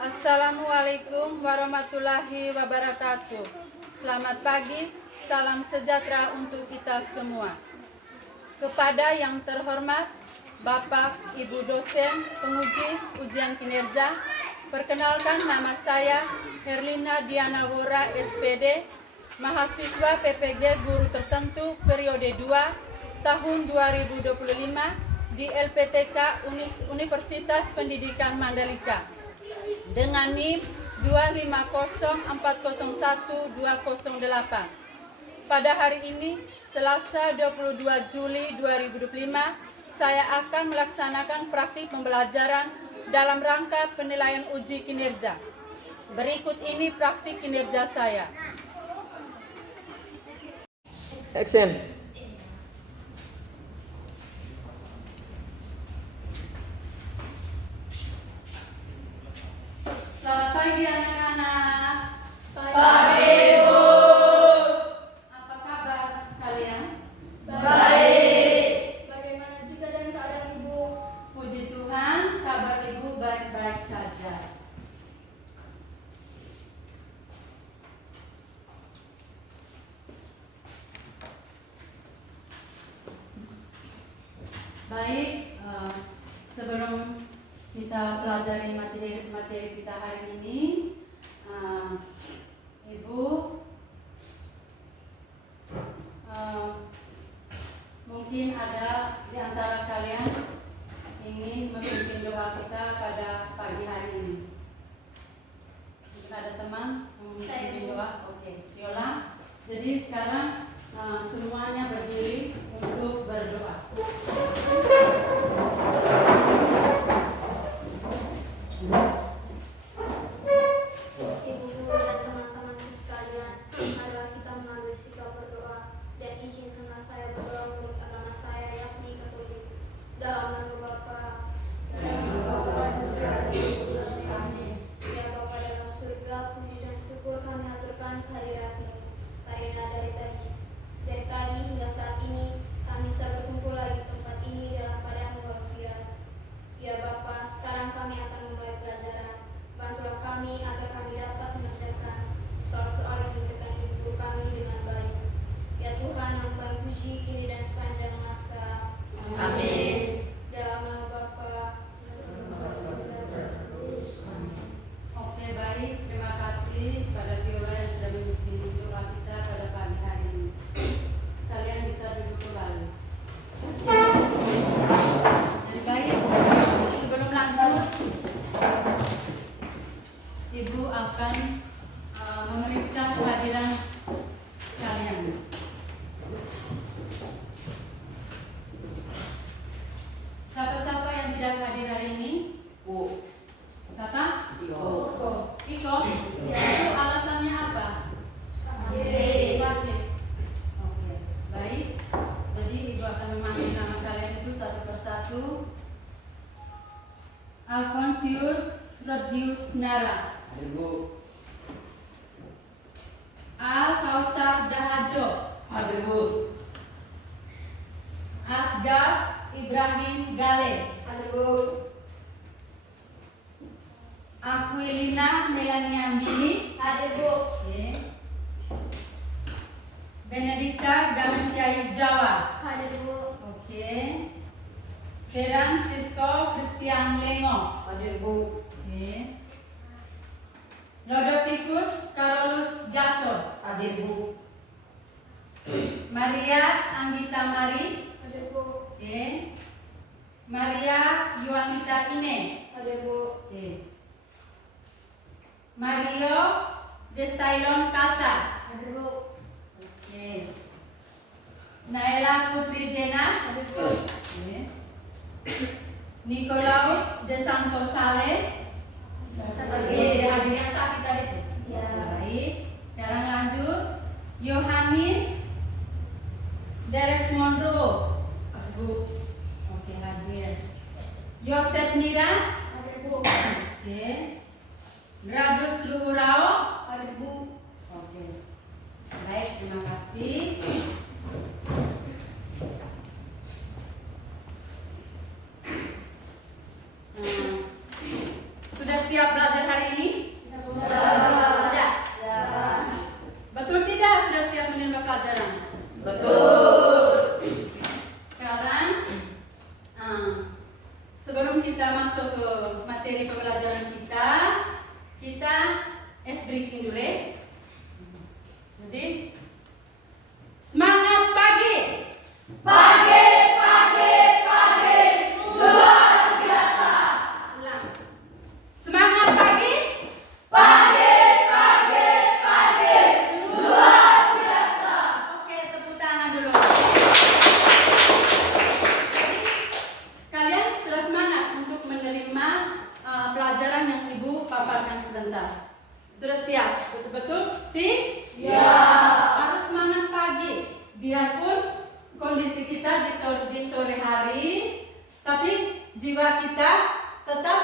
Assalamualaikum warahmatullahi wabarakatuh. Selamat pagi, salam sejahtera untuk kita semua. Kepada yang terhormat Bapak, Ibu dosen, penguji ujian kinerja, perkenalkan nama saya Herlina Diana Wora SPD, mahasiswa PPG Guru Tertentu periode 2 tahun 2025 di LPTK Universitas Pendidikan Mandalika dengan NIM 250401208. Pada hari ini, Selasa 22 Juli 2025, saya akan melaksanakan praktik pembelajaran dalam rangka penilaian uji kinerja. Berikut ini praktik kinerja saya. Action. Selamat pagi anak-anak. Pagi, Bu. Apa kabar kalian? Baik. Bagaimana juga dan keadaan Ibu? Puji Tuhan, kabar Ibu baik-baik saja. Baik, sebelum kita pelajari materi kita hari ini, Ibu mungkin ada di antara kalian ingin memimpin doa kita pada pagi hari ini. Mungkin ada teman memimpin doa. Oke, Viola. Jadi sekarang semuanya berdiri untuk berdoa. Ibu dan teman-temanku sekalian, marilah kita mengambil sikap berdoa dan izinkanlah saya berdoa menurut agama saya yakni Katolik. Dalam nama Bapa dan Putra dan Roh Kudus. Amin. Ya Bapa dalam surga, puji dan syukur kami aturkan kehadirat-Mu. Karena dari tadi hingga saat ini kami bisa berkumpul lagi di tempat ini dalam keadaan walafiat. Ya Bapa, sekarang kami akan memulai pelajaran. Bantulah kami agar kami dapat mengerjakan soal-soal yang diberikan Ibu kami dengan baik. Ya Tuhan yang kami puji kini dan sepanjang masa. Amin. Dalam nama Bapa. Oke, baik. Terima kasih pada Viola yang sudah memimpin doa kita pada pagi hari ini. Kalian bisa duduk kembali. Jadi baik, sebelum lanjut, Ibu akan memeriksa kehadiran kalian. Siapa-siapa yang tidak hadir hari ini? Bu. Siapa? Iko. Iko? Itu alasannya apa? Sakit. Oke, baik. Jadi Ibu akan memanggil nama kalian itu satu persatu. Alfonsius Rodius Nara, Hadir, Bu. Al Kausar Dahajo, Hadir, Bu. Asgar Ibrahim Gale, Hadir Bu. Aquilina Melania Andini, Hadir Bu. Oke. Benedikta Galantiai Jawa, Hadir Bu. oke. Francisco Christian Lengo, Hadir, Bu. oke. Lodovicus Carolus Jason, Hadir, Bu. Maria Anggita Mari, Hadir Bu. oke. Maria Yuanita Ine, Hadir Bu. oke. Mario Destailon Casa, Hadir Bu. oke. Naila Putri Jena, Hadir Bu. oke. Nikolaus De Santos Sale, Hadir. hadir yang sakit tadi itu. Ya. Baik, sekarang lanjut. Yohanis Deres Monroe, Hadir, Bu. oke, hadir. Yosef Nira, Hadir Bu. oke. Gradus Ruhurao, Hadir Bu. oke. Baik, terima kasih. Sudah siap belajar hari ini? kita ice breaking dulu ya. Jadi semangat pagi. Pagi, pagi, pagi, luar biasa. Ulang. Semangat pagi. Pagi, pagi, pagi, luar biasa. Oke, tepuk tangan dulu. Jadi kalian sudah semangat untuk menerima pelajaran yang Ibu paparkan sebentar. Sudah siap? Betul-betul? Harus semangat pagi. Biarpun kondisi kita di sore hari, tapi jiwa kita tetap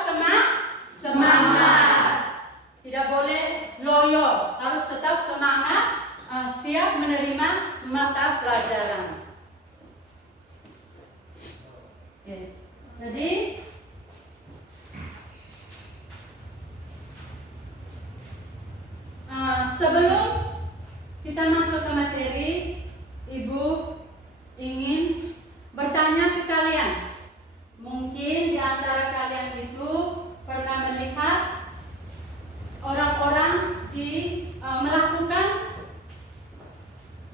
semangat. Tidak boleh loyo, harus tetap semangat, siap menerima mata pelajaran. Oke. Jadi sebelum kita masuk ke materi, Ibu ingin bertanya ke kalian. Mungkin di antara kalian itu pernah melihat orang-orang melakukan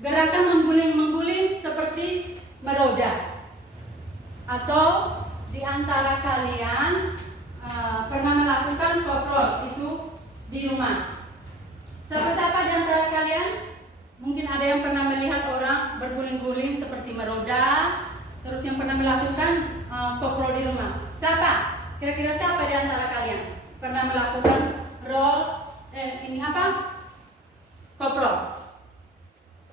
gerakan mengguling-mengguling seperti meroda. Atau di antara kalian pernah melakukan koprol itu di rumah. Siapa-siapa di antara kalian mungkin ada yang pernah melihat orang berguling-guling seperti meroda, terus yang pernah melakukan koprol di rumah? Siapa? Kira-kira siapa di antara kalian pernah melakukan koprol?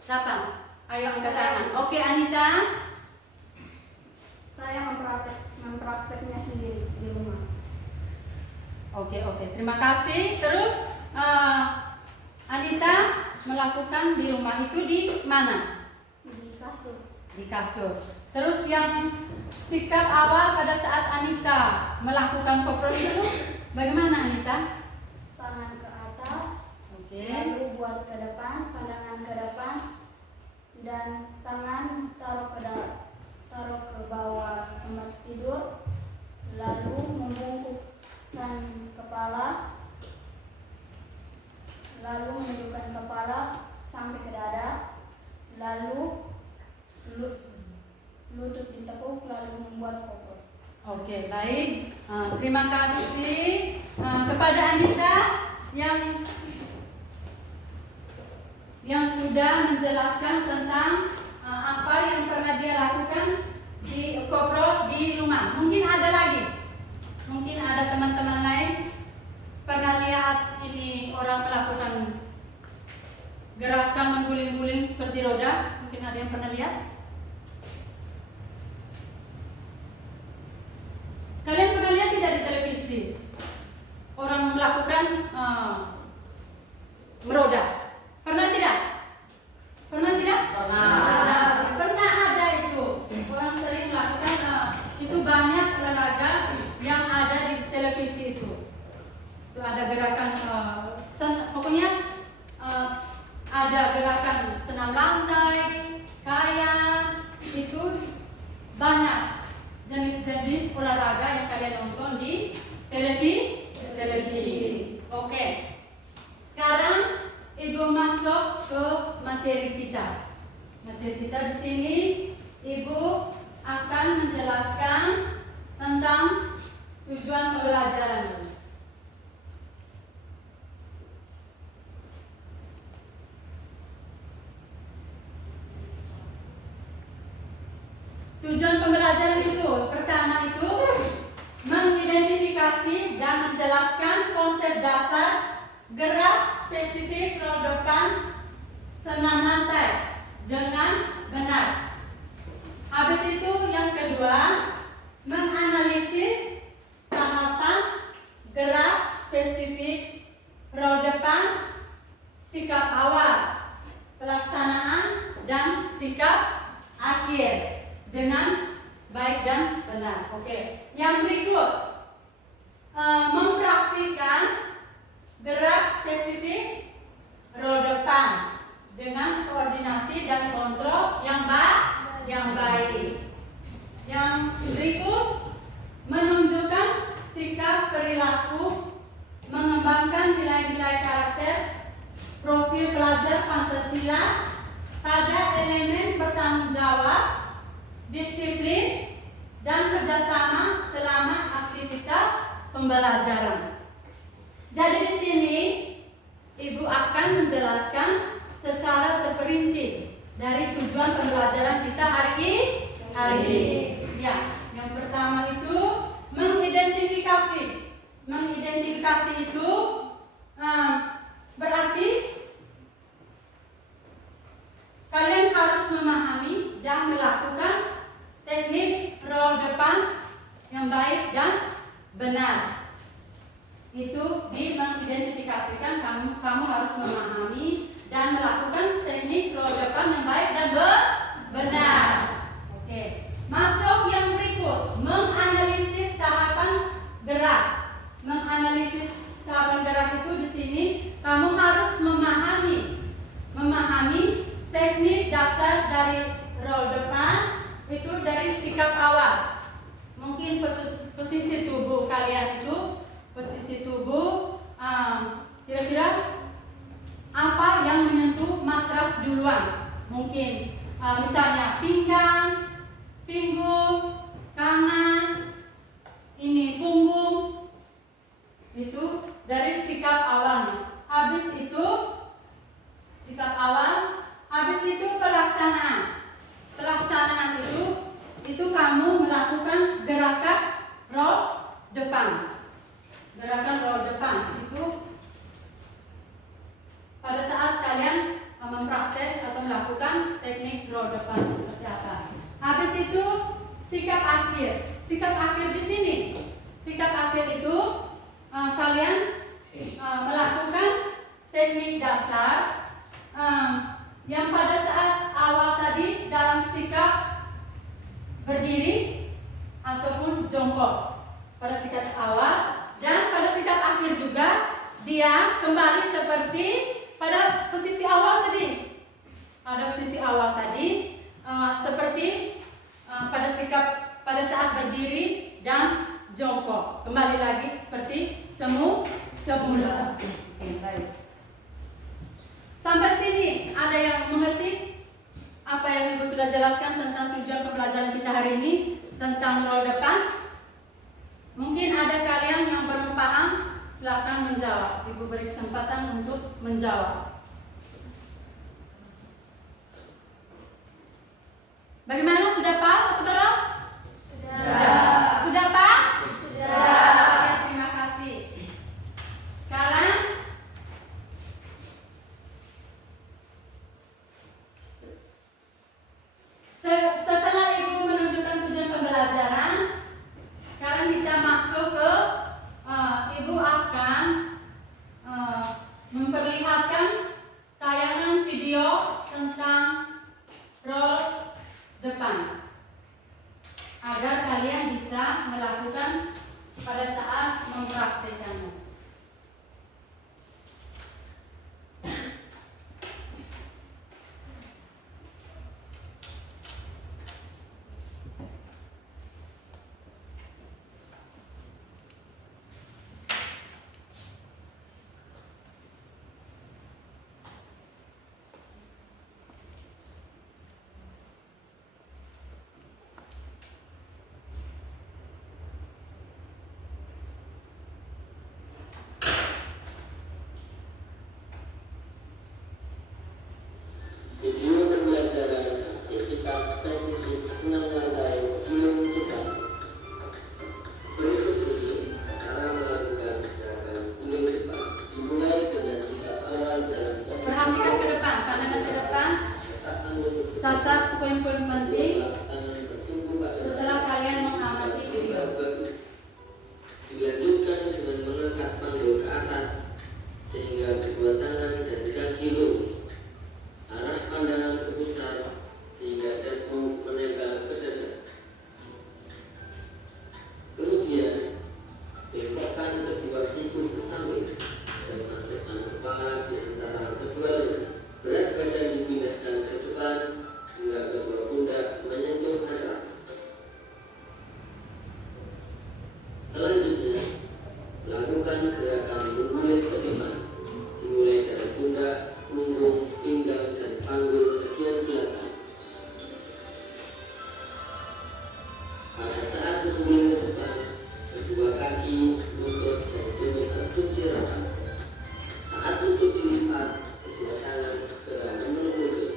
Siapa? Ayo angkat tangan. Oke, Anita. Saya memprakteknya sendiri di rumah. Oke. Terima kasih. Terus Anita melakukan di rumah itu di mana? Di kasur. Di kasur. Terus yang sikap awal pada saat Anita melakukan koprol itu bagaimana, Anita? Tangan ke atas, Oke. lalu buat ke depan, pandangan ke depan, dan tangan taruh ke bawah tempat tidur, lalu membungkukkan kepala, lalu menundukkan kepala sampai ke dada, lalu lutut ditekuk, lalu membuat koprol. Oke, baik. Terima kasih kepada Anita yang sudah menjelaskan tentang apa yang pernah dia lakukan di koprol di rumah. Mungkin ada lagi. Mungkin ada teman-teman lain pernah lihat ini orang melakukan gerakan mengguling-guling seperti roda. Mungkin ada yang pernah lihat. Kalian pernah lihat tidak di televisi orang melakukan meroda? Pernah tidak? Pernah tidak? Pernah ada itu. Orang sering melakukan itu, banyak olahraga yang ada di televisi itu. Itu ada gerakan pokoknya ada gerakan senam lantai, kayak itu banyak jenis-jenis olahraga yang kalian nonton di televisi. Oke. Sekarang Ibu masuk ke materi kita. Materi kita di sini Ibu akan menjelaskan tentang tujuan pembelajaran. Tujuan pembelajaran itu pertama itu mengidentifikasi dan menjelaskan konsep dasar gerak spesifik rodokan senam lantai dengan benar. Habis itu yang kedua, menganalisis tahapan gerak spesifik rodokan, sikap awal, pelaksanaan, dan sikap akhir dengan baik dan benar. Oke. Yang berikut, mempraktikkan gerak spesifik roda depan dengan koordinasi dan kontrol yang baik. Yang berikut, menunjukkan sikap perilaku mengembangkan nilai-nilai karakter profil pelajar Pancasila pada elemen bertanggung jawab, disiplin, dan kerjasama selama aktivitas pembelajaran. Jadi di sini Ibu akan menjelaskan secara terperinci dari tujuan pembelajaran kita hari ini. Ya, yang pertama itu mengidentifikasi. Mengidentifikasi itu berarti kalian harus memahami dan melakukan teknik role depan yang baik dan benar. Itu di mengidentifikasikan kamu harus memahami dan melakukan teknik role depan yang baik dan benar. Oke. Masuk yang berikut, menganalisis tahapan gerak. Menganalisis tahapan gerak itu di sini kamu harus memahami teknik dasar dari role depan itu dari sikap awal. Mungkin posisi tubuh kalian itu posisi tubuh kira-kira apa yang menyentuh matras duluan? Mungkin misalnya pinggang, pinggul, kanan, ini punggung. Itu dari sikap awalnya. Habis itu sikap awal, habis itu pelaksanaan. Pelaksanaan itu kamu melakukan gerakan role depan. Gerakan role depan itu pada saat kalian mempraktek atau melakukan teknik role depan seperti apa. Habis itu sikap akhir. Sikap akhir di sini. Sikap akhir itu kalian melakukan teknik dasar yang pada saat awal tadi dalam sikap berdiri ataupun jongkok pada sikap awal, dan pada sikap akhir juga dia kembali seperti pada posisi awal tadi. Pada posisi awal tadi seperti pada saat berdiri dan jongkok, kembali lagi seperti semula. Baik. Sampai sini ada yang mengerti apa yang Ibu sudah jelaskan tentang tujuan pembelajaran kita hari ini tentang role depan? Mungkin ada kalian yang belum paham, silakan menjawab. Ibu beri kesempatan untuk menjawab. Bagaimana? Sudah pas atau belum? Sudah. Sudah pas? Sudah. Oke, terima kasih. Sekarang setelah Ibu menunjukkan tujuan pembelajaran, sekarang kita masuk ke Ibu akan memperlihatkan tayangan video tentang role depan agar kalian bisa melakukan pada saat mempraktikkannya. Video pembelajaran aktivitas spesifik senam lantai belum depan. Berikut ini cara melakukan gerakan guling depan. Dimulai dengan sikap awal dalam posisi. Perhatikan ke depan, pandangan ke depan. Catat poin-poin penting setelah kalian mengamati video. Dilanjutkan dengan mengangkat panggul ke atas sehingga kedua tangan dan kaki lurus. Arah pandangan ke pusat sehingga dagu menempel ke dada. depan. Saat lutut dilipat, kedua tangan segera memeluk lutut,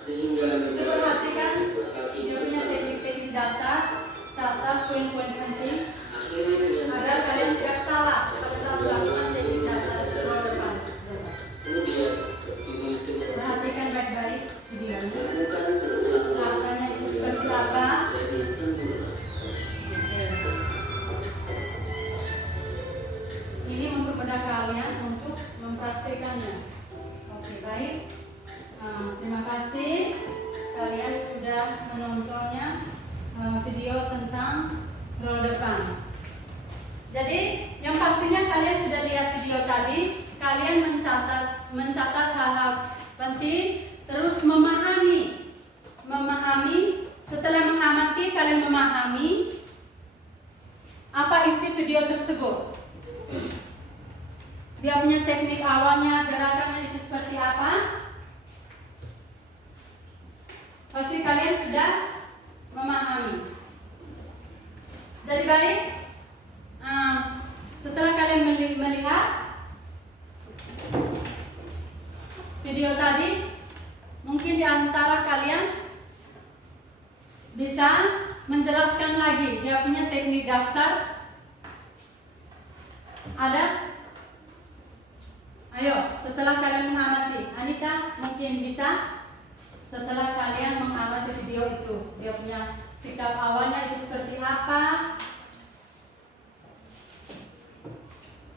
sehingga Perhatikan kedua kaki videonya teknik-teknik dasar serta poin-poin penting akhirnya dengan agar kalian tidak salah pada saat melakukan teknik dasar roda depan. kemudian berdiri dengan Perhatikan baik-baik videonya. lakukan berulang-ulang Langkahnya itu seperti sehingga apa? jadi sempurna. Ini mempermudah kalian untuk mempraktikannya. Oke, baik. Terima kasih kalian sudah menontonnya video tentang roda depan. Jadi yang pastinya kalian sudah lihat video tadi, kalian mencatat hal-hal penting, terus memahami. Setelah mengamati, kalian memahami apa isi video tersebut. Dia punya teknik awalnya, gerakannya itu seperti apa? Pasti kalian sudah memahami. Jadi baik, setelah kalian melihat video tadi, mungkin di antara kalian bisa menjelaskan lagi dia punya teknik dasar. Ada? Ayo, setelah kalian mengamati, Anita mungkin bisa. Setelah kalian mengamati video itu, dia punya sikap awalnya itu seperti apa,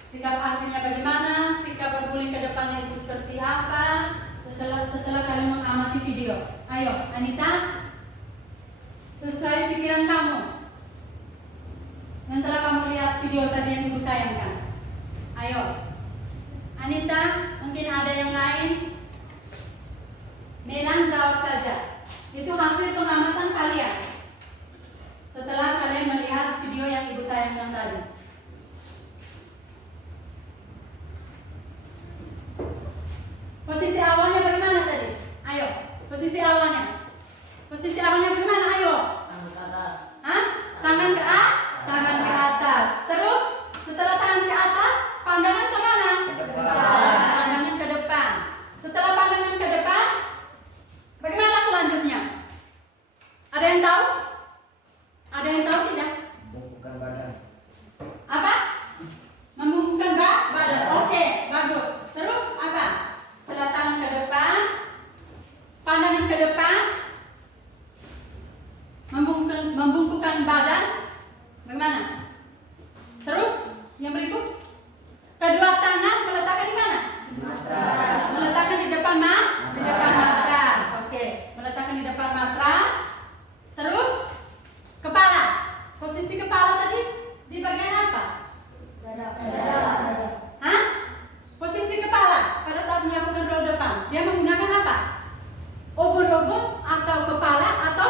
sikap akhirnya bagaimana, sikap berguling ke depannya itu seperti apa. Setelah kalian mengamati video, ayo Anita, sesuai pikiran kamu yang telah kamu lihat video tadi yang ibu tayangkan. Ayo Anita, mungkin ada yang lain. Melan jawab saja. Itu hasil pengamatan kalian setelah kalian melihat video yang ibu tayangkan tadi. Posisi awalnya bagaimana tadi? Ayo, posisi awalnya. Posisi awalnya bagaimana? Ayo. Tangan ke atas. Hah? Tangan ke atas? Tangan ke atas. Terus setelah tangan ke atas, pandangan ke mana? Ke depan. Pandangan ke depan. Setelah pandangan ke depan, bagaimana selanjutnya? Ada yang tahu? Ada yang tahu tidak? Bungkukan badan. Apa? Membungkukkan badan. Oke, bagus. Terus apa? Setelah tangan ke depan, pandangan ke depan, membungkukkan badan. Bagaimana? Terus yang berikut, kedua tangan meletakkan di mana? Matras. Meletakkan di depan di depan matras. Oke, meletakkan di depan matras. Terus kepala. Posisi kepala tadi di bagian apa? Dada. Hah? Posisi kepala pada saat melakukan roda depan, dia menggunakan apa? Ubun-ubun atau kepala atau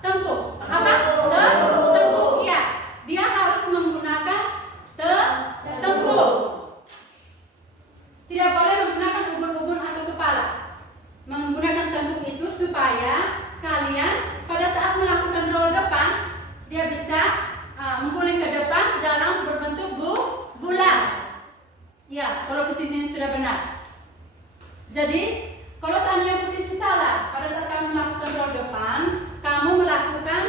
tengkuk? Apa? Tengkuk. Iya. Dia harus menggunakan tengkuk. Tidak boleh menggunakan ubun-ubun atau kepala. Menggunakan tengkuk itu supaya kalian pada saat melakukan roda depan, dia bisa mengguling ke depan dalam berbentuk bulan. Ya, kalau posisinya sudah benar. Jadi, kalau seandainya posisi salah, pada saat kamu melakukan roda depan, kamu melakukan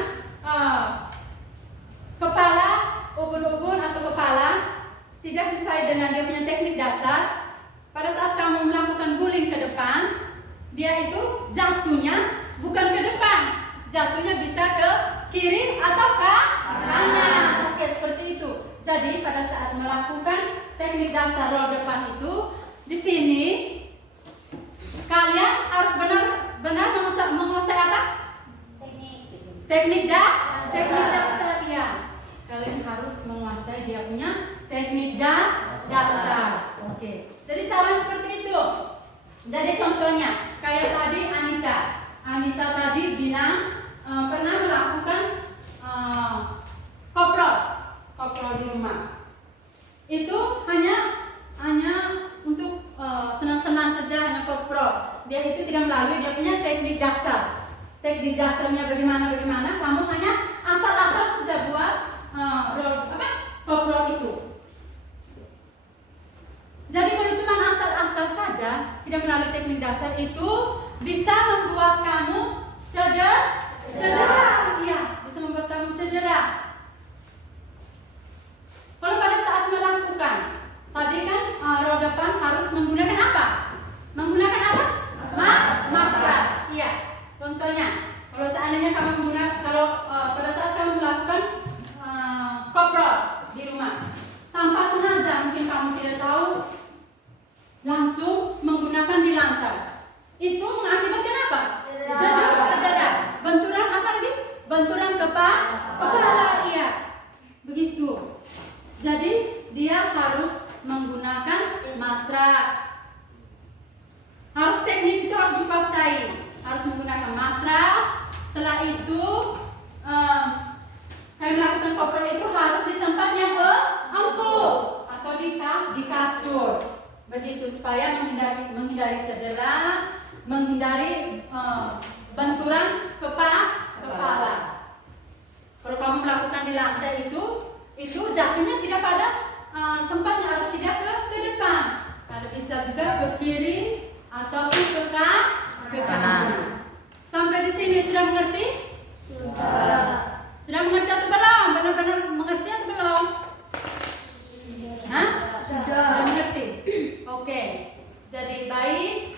kepala, ubun-ubun atau kepala tidak sesuai dengan dia punya teknik dasar. Pada saat kamu melakukan guling ke depan, dia itu jatuhnya bukan ke depan, jatuhnya bisa ke kiri atau ke kanan. Oke, seperti itu. Jadi pada saat melakukan teknik dasar roda depan itu, di sini kalian harus benar-benar menguasai apa? Teknik dasar. Ya, kalian harus menguasai dia punya teknik dasar. Oke. Jadi cara seperti itu. Jadi contohnya kayak tadi Anita tadi bilang pernah melakukan koprol di rumah. Itu hanya untuk senang-senang saja, hanya koprol. Dia itu tidak melalui dia punya teknik dasar. Teknik dasarnya bagaimana? Kamu hanya asal-asal saja buat koprol itu. tidak melalui teknik dasar itu bisa membuat kamu cedera. Iya, bisa membuat kamu cedera. Kalau pada saat melakukan, tadi kan roda depan harus menggunakan apa? Menggunakan apa? Markas. Iya. Contohnya, kalau seandainya kamu menggunakan, pada saat kamu melakukan koprol di rumah, tanpa sengaja mungkin kamu tidak tahu, langsung menggunakan di lantai, itu mengakibatkan apa? Cedera. Benturan apa tadi? Benturan kepala. Iya. Begitu. Jadi dia harus menggunakan matras. Harus teknik itu harus dikuasai. Harus menggunakan matras. Setelah itu kalian melakukan koprol itu harus di tempat yang empuk atau di kasur. Begitu supaya menghindari cedera, menghindari benturan kepala. Kalau kamu melakukan di lantai itu jatuhnya tidak pada tempatnya atau tidak ke depan. Ada bisa juga ke kiri ataupun ke kanan. Sampai di sini sudah mengerti? Sudah mengerti atau belum? Benar-benar mengerti atau belum? Hah? Sudah mengerti. Oke. Jadi baik.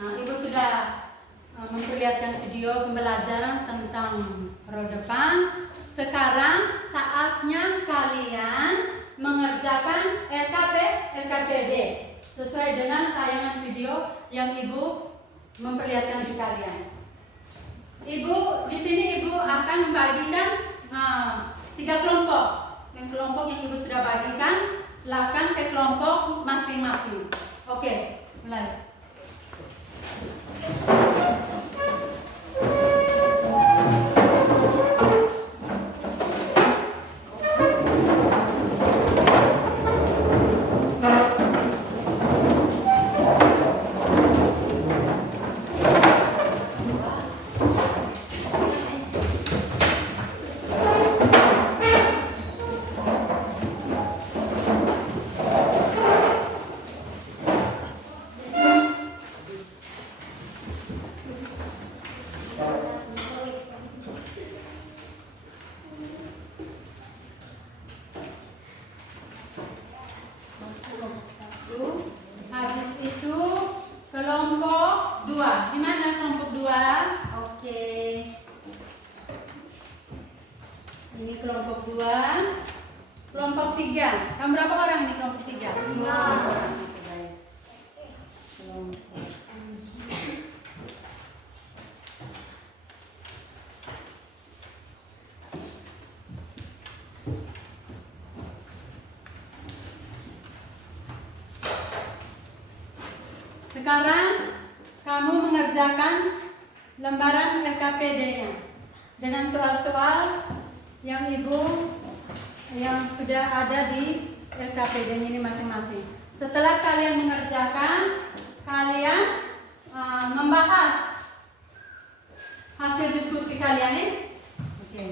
Nah, Ibu sudah memperlihatkan video pembelajaran tentang roda depan. Sekarang saatnya kalian mengerjakan LKPD sesuai dengan tayangan video yang Ibu memperlihatkan di kalian. Ibu di sini Ibu akan membagikan 3 kelompok. Yang kelompok yang Ibu sudah bagikan, silakan ke kelompok masing-masing. Oke, mulai. Habis itu kelompok 2. Di mana kelompok 2? Oke. Ini kelompok 2. Kelompok 3. Kamu berapa orang ini kelompok 3? 5 orang. Baik. Kelompok. Sekarang kamu mengerjakan lembaran LKPD-nya dengan soal-soal yang sudah ada di LKPD ini masing-masing. Setelah kalian mengerjakan, kalian membahas hasil diskusi kalian ini. Oke.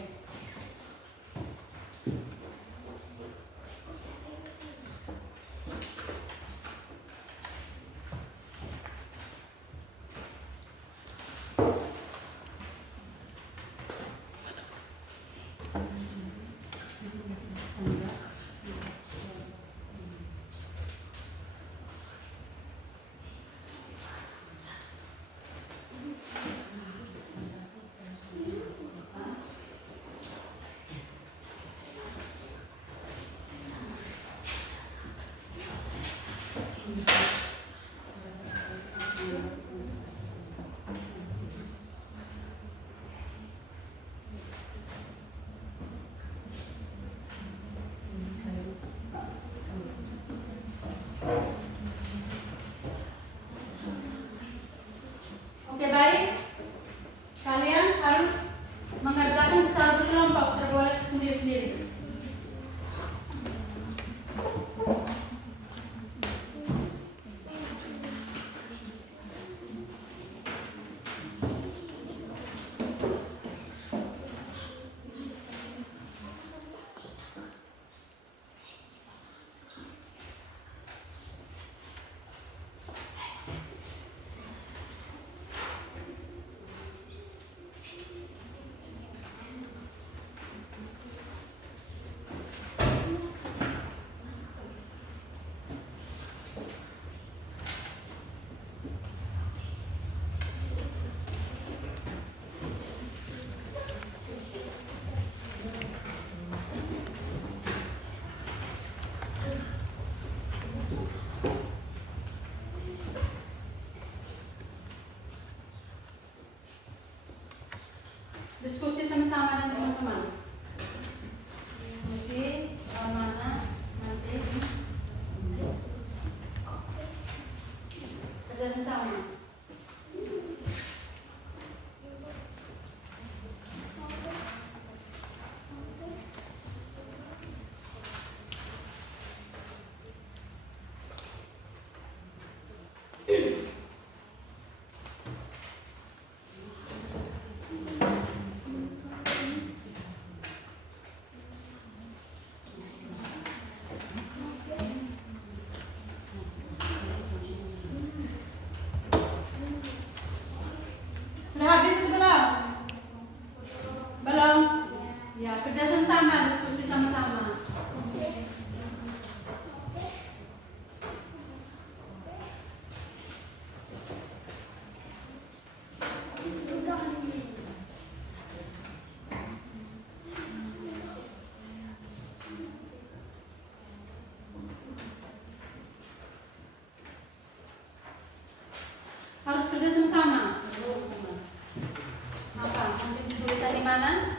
kanan.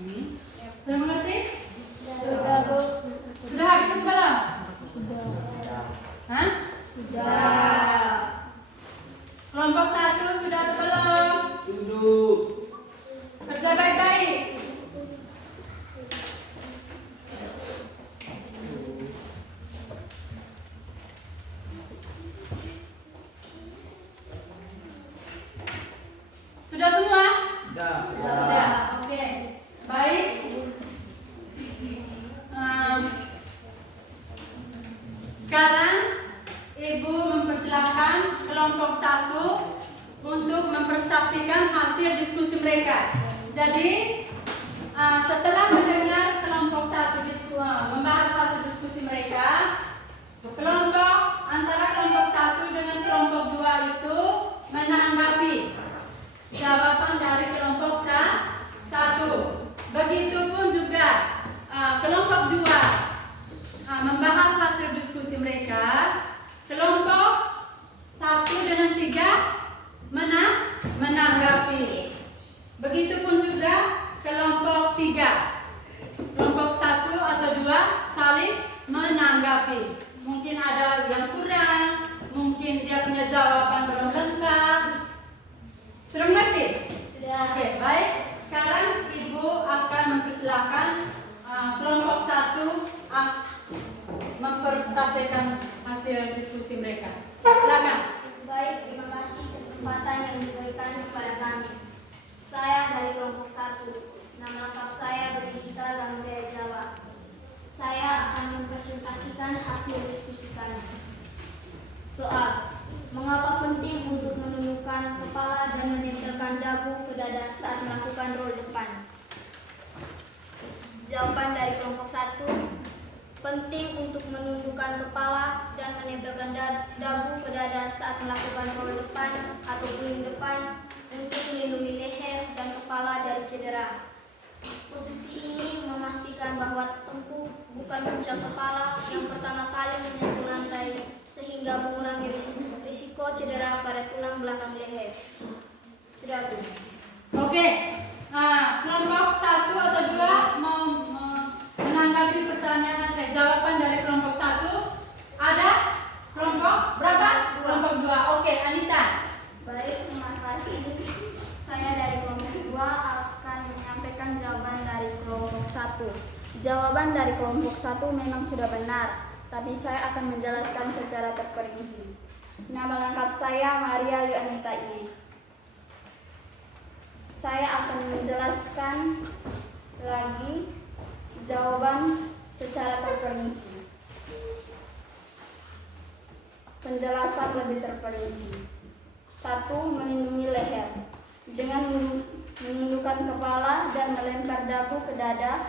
Ini. Sudah mengerti? Sudah, Bu. Sudah habis belum? Hah? Sudah. Kelompok 1 sudah atau belum? Duduk. Kerja baik-baik. Sudah semua? Sudah. Sudah. Oke. Baik. Sekarang Ibu mempersilahkan kelompok 1 untuk mempresentasikan hasil diskusi mereka. Jadi setelah mendengar kelompok 1 membahas hasil diskusi mereka, antara kelompok 1 dengan kelompok 2 itu menanggapi jawaban dari kelompok 1. Begitupun juga kelompok 2 membahas hasil diskusi mereka. Kelompok 1 dengan 3 menanggapi. Begitupun juga kelompok 3. Kelompok 1 atau 2 saling menanggapi. Mungkin ada yang kurang, mungkin dia punya jawaban belum lengkap. Sudah mengerti? Sudah. Oke, baik. Sekarang Ibu akan mempersilahkan kelompok 1 mempresentasikan hasil diskusi mereka. Silakan. Baik, terima kasih kesempatan yang diberikan kepada kami. Saya dari kelompok 1. Nama lengkap saya Berdita Gangga Jawa. Saya akan mempresentasikan hasil diskusi kami. Soal: mengapa penting untuk menundukkan kepala dan menempelkan dagu ke dada saat melakukan roll depan? Jawaban dari kelompok 1: penting untuk menundukkan kepala dan menempelkan dagu ke dada saat melakukan roll depan atau guling depan untuk melindungi leher dan kepala dari cedera. Posisi ini memastikan bahwa tengkuk bukan puncak kepala yang pertama kali menyentuh lantai, sehingga mengurangi risiko cedera pada tulang belakang leher. Sudah, Bu. Oke. Kelompok 1 atau 2 mau menanggapi pertanyaan jawaban dari kelompok 1. Ada? Kelompok berapa? Kelompok 2. Oke, Anita. Baik, terima kasih. Saya dari kelompok 2 akan menyampaikan jawaban dari kelompok 1. Jawaban dari kelompok 1 memang sudah benar, tapi saya akan menjelaskan secara terperinci. Nama lengkap saya Maria Yuanita ini. Saya akan menjelaskan lagi jawaban secara terperinci. Penjelasan lebih terperinci. 1. Melindungi leher. Dengan menundukkan kepala dan melempar dagu ke dada,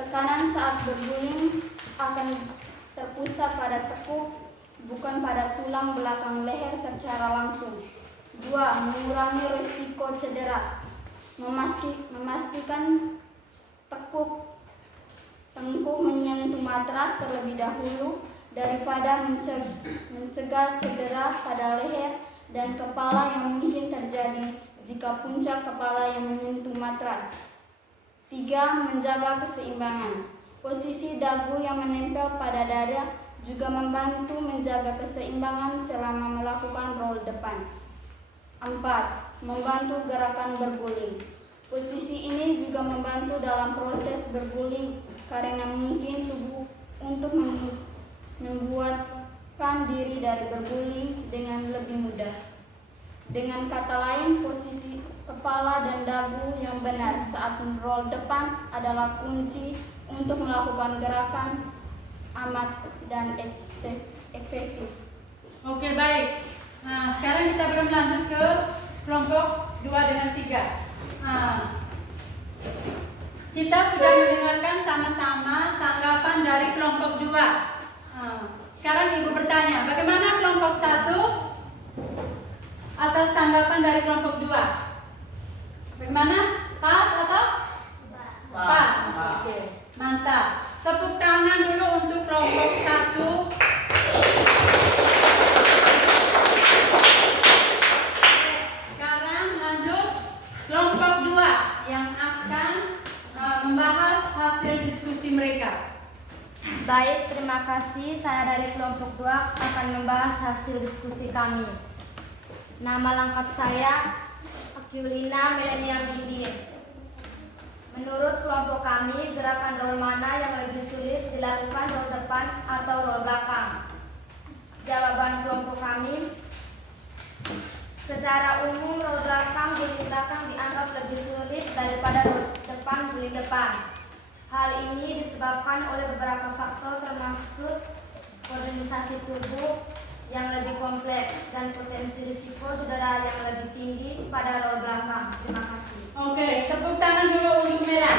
tekanan saat berguling akan terpusat pada tekuk, bukan pada tulang belakang leher secara langsung. 2. Mengurangi risiko cedera. Memastikan tengkuk menyentuh matras terlebih dahulu daripada mencegah cedera pada leher dan kepala yang mungkin terjadi jika puncak kepala yang menyentuh matras. 3. Menjaga keseimbangan. Posisi dagu yang menempel pada dada juga membantu menjaga keseimbangan selama melakukan roll depan. 4. Membantu gerakan berguling. Posisi ini juga membantu dalam proses berguling karena mungkin tubuh untuk membuatkan diri dari berguling dengan lebih mudah. Dengan kata lain, posisi kepala dan dagu yang benar saat roll depan adalah kunci untuk melakukan gerakan aman dan efektif. Oke, baik. Sekarang kita berlanjut ke kelompok 2 dengan 3. Kita sudah mendengarkan sama-sama tanggapan dari kelompok 2. Sekarang Ibu bertanya, bagaimana kelompok 1 atas tanggapan dari kelompok 2? Bagaimana? Pas atau? Pas. Oke, mantap. Tepuk tangan dulu untuk kelompok 1. Sekarang lanjut kelompok 2 yang akan membahas hasil diskusi mereka. Baik, terima kasih. Saya dari kelompok 2 akan membahas hasil diskusi kami. Nama lengkap saya Akiulina Melania Bindin. Menurut kelompok kami, gerakan role mana yang lebih sulit dilakukan, role depan atau role belakang? Jawaban kelompok kami, secara umum role belakang guling belakang dianggap lebih sulit daripada role depan guling depan. Hal ini disebabkan oleh beberapa faktor termasuk organisasi tubuh yang lebih kompleks dan potensi risiko cedera yang lebih tinggi pada role belakang. Terima kasih. Oke, tepuk tangan dulu untuk Mela.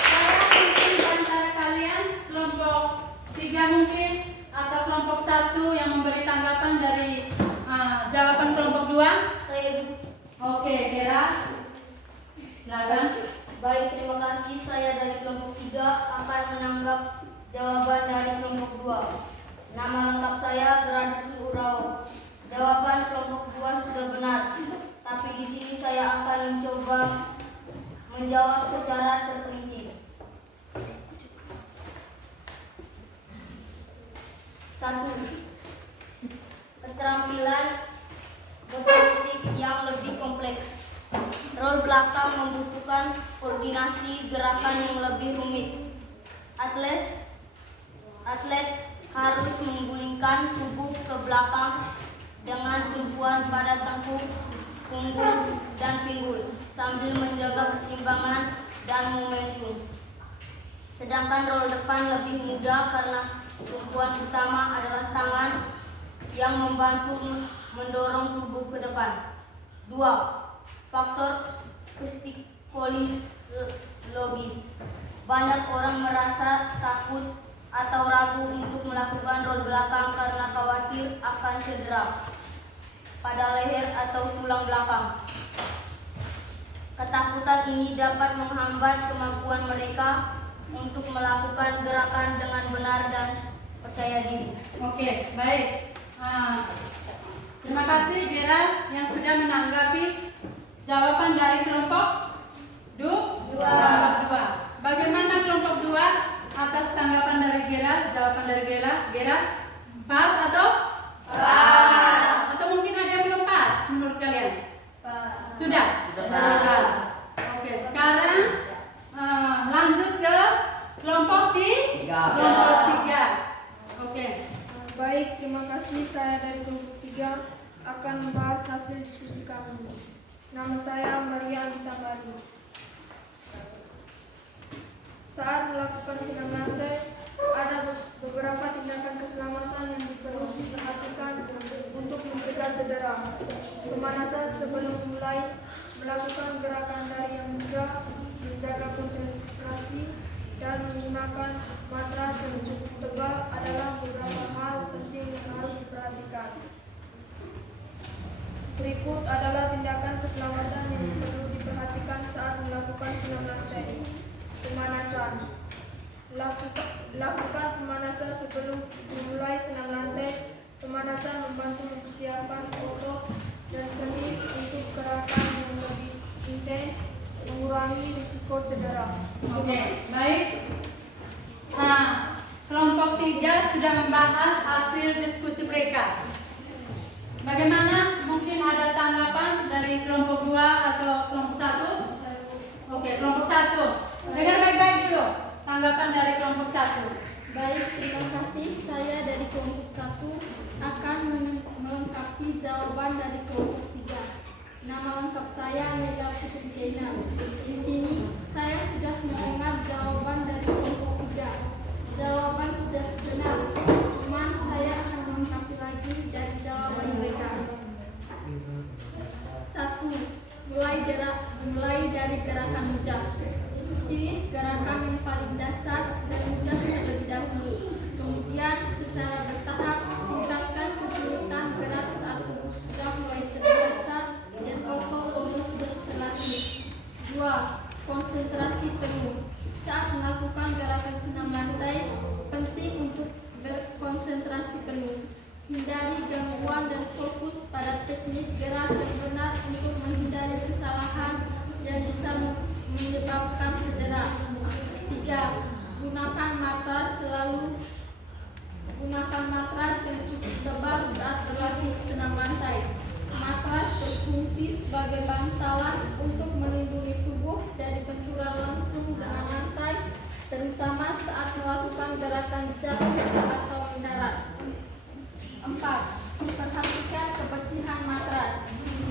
Saya mungkin di antara kalian kelompok 3 mungkin atau kelompok 1 yang memberi tanggapan dari jawaban kelompok 2. Saya Oke, Vera. Silakan. baik, terima kasih. Saya dari kelompok 3 akan menanggap jawaban dari kelompok 2. Nama lengkap saya Granus Urao. Jawaban kelompok 2 sudah benar, tapi di sini saya akan mencoba menjawab secara terperinci. 1. Keterampilan motorik yang lebih kompleks. Role belakang membutuhkan koordinasi gerakan yang lebih rumit. Atlet harus menggulingkan tubuh ke belakang dengan tumpuan pada tengkuk, punggung, dan pinggul sambil menjaga keseimbangan dan momentum. Sedangkan role depan lebih mudah karena tumpuan utama adalah tangan yang membantu mendorong tubuh ke depan. 2. Faktor psikologis. Banyak orang merasa takut atau ragu untuk melakukan role belakang karena khawatir akan cedera pada leher atau tulang belakang. Ketakutan ini dapat menghambat kemampuan mereka untuk melakukan gerakan dengan benar dan percaya diri. Oke, baik. Terima kasih Vera yang sudah menanggapi jawaban dari kelompok 2. Bagaimana kelompok 2 atas tanggapan dari Gera? Jawaban dari Gera pas atau? Pas. Atau mungkin ada yang belum pas menurut kalian? Pas. Sudah? Pas. Oke, sekarang lanjut ke kelompok 3. Oke. Baik, terima kasih. Saya dari kelompok 3 akan membahas hasil diskusi kami. Nama saya Maria Anita Bari. Saat melakukan senam lantai, ada beberapa tindakan keselamatan yang perlu diperhatikan untuk mencegah cedera. Pemanasan sebelum mulai melakukan gerakan lari yang mudah, menjaga konsentrasi, dan menggunakan matras yang cukup tebal adalah beberapa hal penting yang harus diperhatikan. Berikut adalah tindakan keselamatan yang perlu diperhatikan saat melakukan senam lantai. Pemanasan. Lakukan pemanasan sebelum memulai senam lantai. Pemanasan membantu mempersiapkan otot dan sendi untuk gerakan yang lebih intens, mengurangi risiko cedera. Oke, baik. Kelompok 3 sudah membahas hasil diskusi mereka. Bagaimana? Mungkin ada tanggapan dari kelompok 2 atau kelompok 1? Oke, kelompok 1. Dengar baik-baik dulu tanggapan dari kelompok 1. Baik, terima kasih. Saya dari kelompok 1 akan melengkapi jawaban dari kelompok 3. Nama lengkap saya Nela Putri Jena. Di sini saya sudah mendengar jawaban dari kelompok 3. Jawaban sudah benar, cuman saya akan melengkapi lagi dari jawaban mereka. 1. hindari gangguan dan fokus pada teknik gerak yang benar untuk menghindari kesalahan yang bisa menyebabkan cedera. 3. Gunakan matras yang cukup tebal saat berlatih senam lantai. Matras berfungsi sebagai bantalan untuk melindungi tubuh dari benturan langsung dengan lantai, terutama saat melakukan gerakan jatuh atau mendarat. 4. Perhatikan kebersihan matras.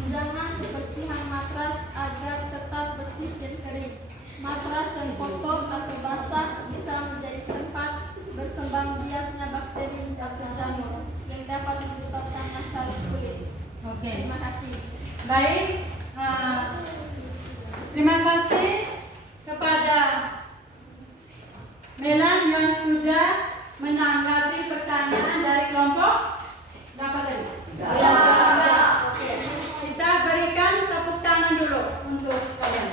Jangan kebersihan matras agar tetap bersih dan kering. Matras yang kotor atau basah bisa menjadi tempat berkembang biaknya bakteri atau jamur yang dapat menyebabkan masalah kulit. Oke. Terima kasih. Baik, terima kasih kepada Melan yang sudah menanggapi pertanyaan dari kelompok berapa tadi? Oke. Kita berikan tepuk tangan dulu untuk kalian.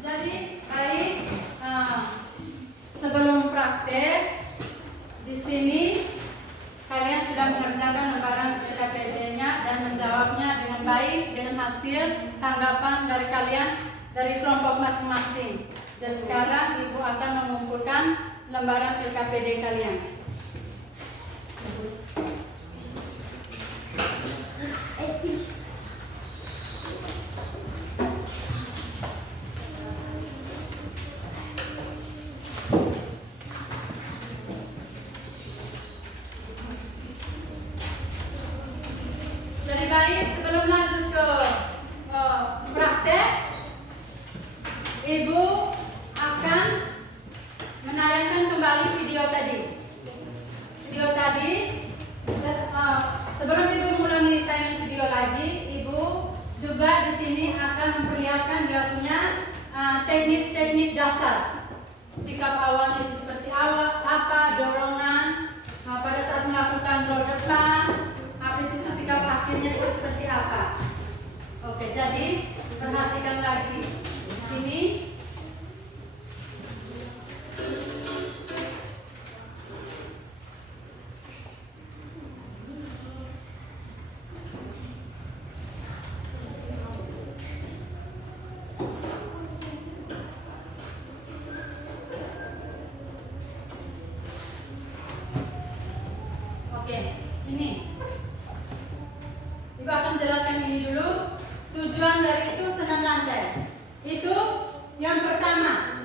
Jadi baik, sebelum praktek di sini kalian sudah mengerjakan lembaran PKPD-nya dan menjawabnya dengan baik dengan hasil tanggapan dari kalian dari kelompok masing-masing. Dan sekarang Ibu akan mengumpulkan lembaran LKPD kalian. Jadi baik, sebelum lanjut ke praktek, Ibu akan menayangkan kembali video tadi. Sebelum Ibu mengulangi tayangan video lagi, Ibu juga di sini akan memperlihatkan dia punya teknik-teknik dasar. Sikap awalnya itu seperti apa, dorongan, pada saat melakukan roll depan, habis itu sikap akhirnya itu seperti apa. Oke, jadi perhatikan lagi di sini. Oke, ini Ibu akan jelaskan ini dulu. Tujuan dari itu senam lantai. Itu yang pertama,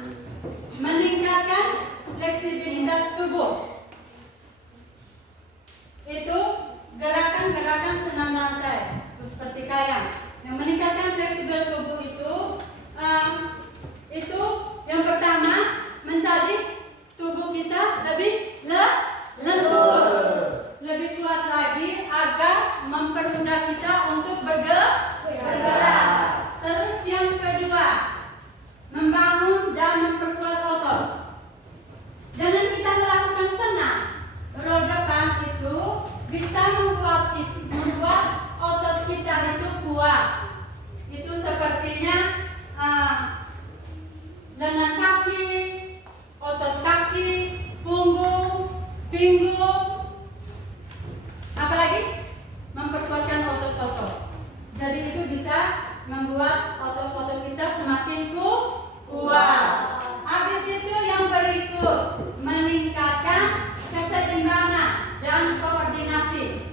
meningkatkan fleksibilitas tubuh. Itu gerakan-gerakan senam lantai, seperti kayang. Yang meningkatkan fleksibilitas tubuh itu yang pertama menjadi tubuh kita lebih lentur, lebih kuat lagi agar mempermudah kita untuk bergerak. Terus yang kedua, membangun dan memperkuat otot. Dengan kita melakukan senam roll depan itu bisa membuat otot kita itu kuat. Itu sepertinya lengan kaki, otot kaki, punggung, pinggul, apalagi memperkuatkan otot-otot. Jadi itu bisa membuat otot-otot kita semakin kuat. Habis itu yang berikut, meningkatkan keseimbangan dan koordinasi.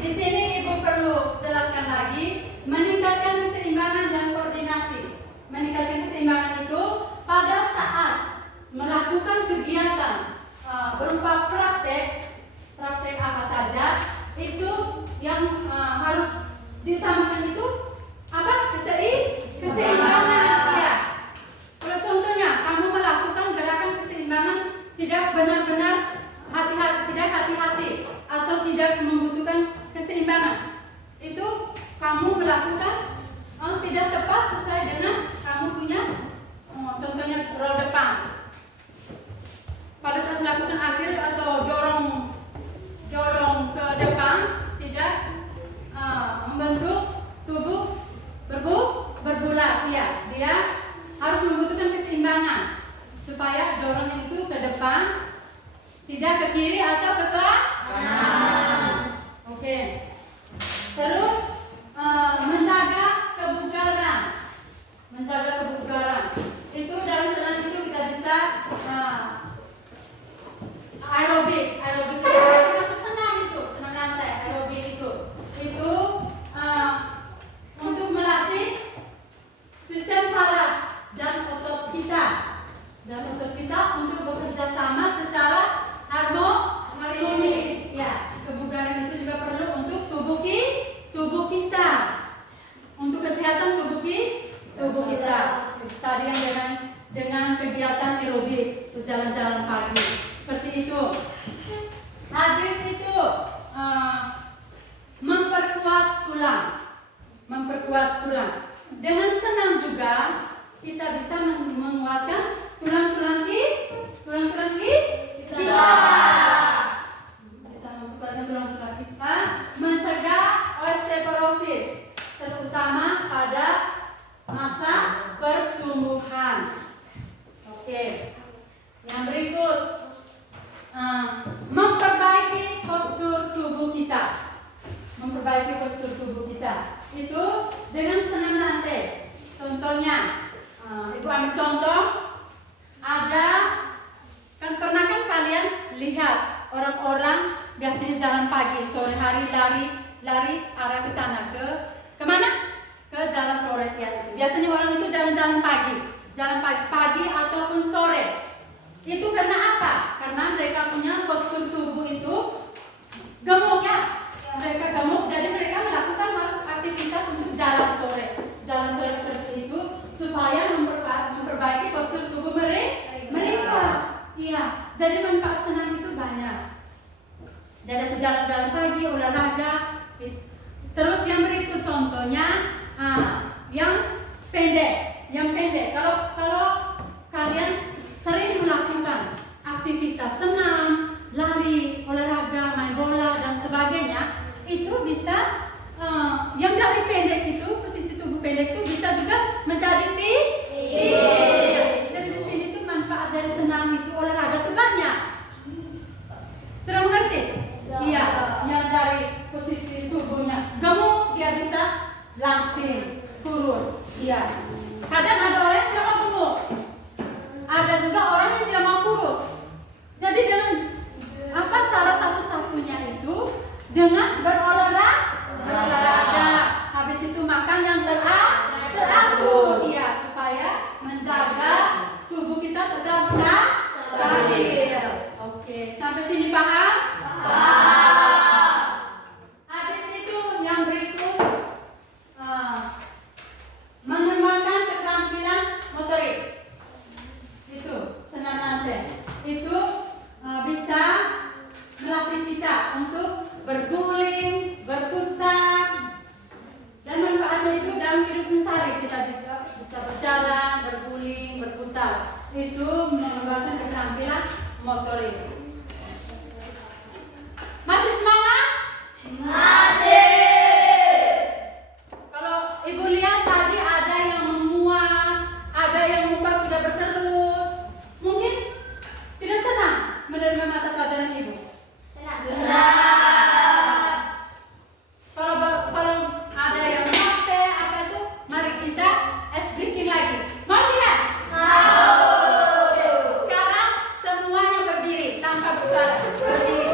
Di sini Ibu perlu jelaskan lagi, meningkatkan keseimbangan dan koordinasi. Meningkatkan keseimbangan itu pada saat melakukan kegiatan berupa praktek apa saja, itu yang harus diutamakan itu apa? Keseimbangan. Ya. Kalau contohnya kamu melakukan gerakan keseimbangan tidak benar-benar hati-hati atau tidak membutuhkan keseimbangan, itu kamu melakukan tidak tepat sesuai dengan kamu punya contohnya roll depan. Pada saat melakukan akhir atau dorong ke depan tidak membentuk tubuh berbulat, ya, dia harus membutuhkan keseimbangan supaya dorong itu ke depan, tidak ke kiri atau ke kanan. Oke. Terus menjaga kebugaran. Menjaga kebugaran. Itu dalam senam itu kita bisa aerobik. Aerobik itu masuk senam itu, senam lantai. Aerobik itu untuk melatih sistem saraf dan otot kita. Dan otot kita untuk bekerja sama secara harmonis. Ya, kebugaran itu juga perlu untuk tubuh kita. Untuk kesehatan tubuh kita. Tadi yang dengan kegiatan aerobik, jalan-jalan pagi. Seperti itu. Habis itu memperkuat tulang. Dengan senam juga kita bisa menguatkan tulang-tulang kita. Bisa memperkuatkan tulang-tulang kita, mencegah osteoporosis, terutama pada masa pertumbuhan. Oke. Yang berikut, memperbaiki postur tubuh kita. Itu dengan senam lantai. Contohnya, Ibu ambil contoh. Ada pernah kan kalian lihat orang-orang biasanya jalan pagi, sore hari lari arah ke sana, kemana? Ke Jalan Flores ya. Biasanya orang itu jalan pagi ataupun sore. Itu karena apa? Karena mereka punya postur tubuh itu gemuk ya. Mereka gemuk, jadi mereka melakukan harus aktivitas untuk jalan sore seperti itu supaya memperbaiki postur tubuh mereka. Iya, jadi manfaat senam itu banyak. Jadi jalan-jalan pagi, olahraga. Terus yang berikut contohnya, yang pendek. Kalau kalian sering melakukan aktivitas senam, lari, olahraga, main bola dan sebagainya, itu bisa yang dari pendek itu, posisi tubuh pendek itu bisa juga menjadi tinggi. Jadi di sini tuh manfaat dari senam itu, olahraga itu banyak. Sudah mengerti? Iya, yang dari posisi tubuhnya gemuk dia bisa langsing, kurus. Iya. Kadang ada orang yang tidak mau gemuk, ada juga orang yang tidak mau kurus. Jadi dengan cara satu-satunya itu dengan berolahraga. Habis itu makan yang teratur, iya, supaya menjaga tubuh kita tetap stabil. Oke, sampai sini paham? Habis itu yang berikut, mengembangkan keterampilan motorik. Itu senam lantai. Itu bisa melatih kita untuk berguling, berputar, dan manfaatnya itu dalam hidup sehari kita bisa berjalan, berguling, berputar. Itu mengembangkan keterampilan motorik. Masih semangat? Masih. Kalau Ibu lihat tadi ada yang menguat, ada yang muka sudah berkerut, mungkin tidak senang menerima mata pelajaran Ibu. Kalau ada yang capek apa itu, mari kita ice breaking lagi. Mau tidak? Mau. Oke. Sekarang semuanya berdiri tanpa bersuara. Berdiri.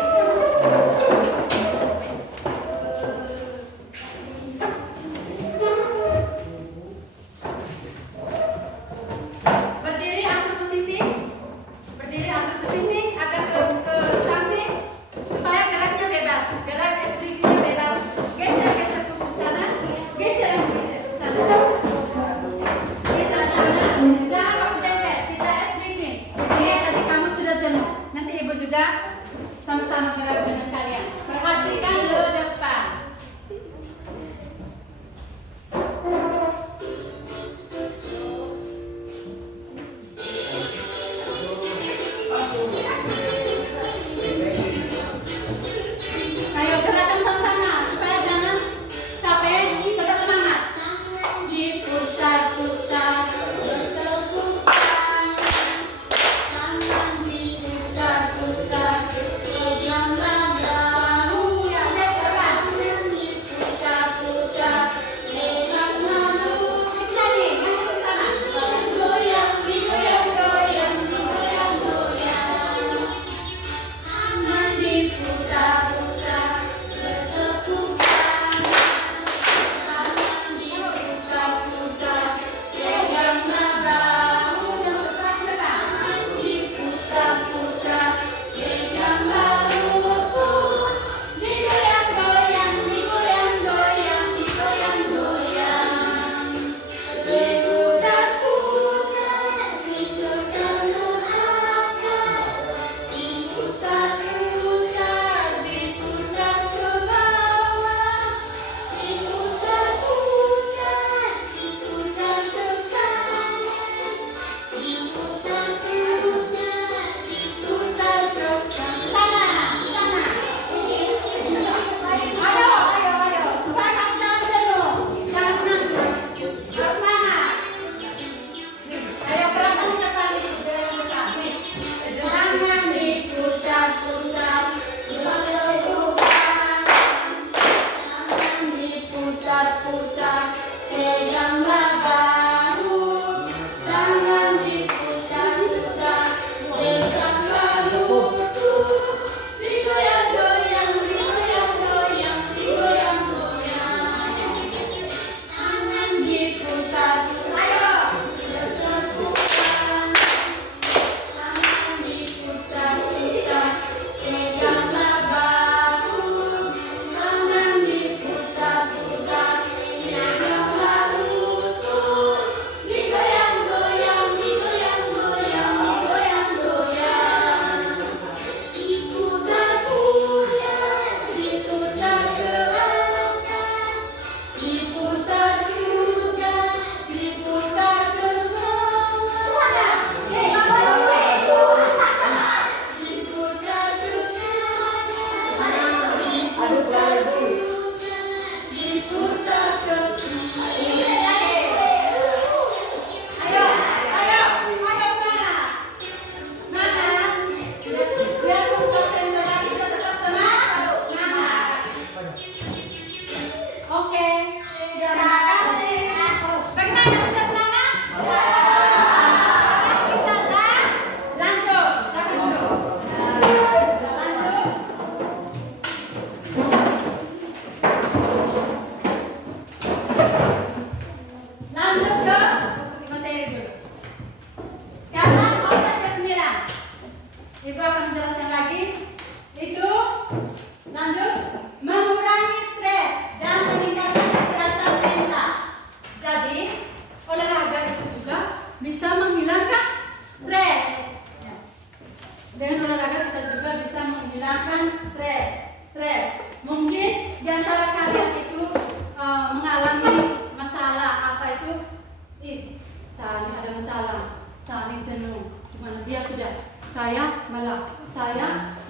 saat ini ada masalah, saat ini jenuh, cuma dia sudah saya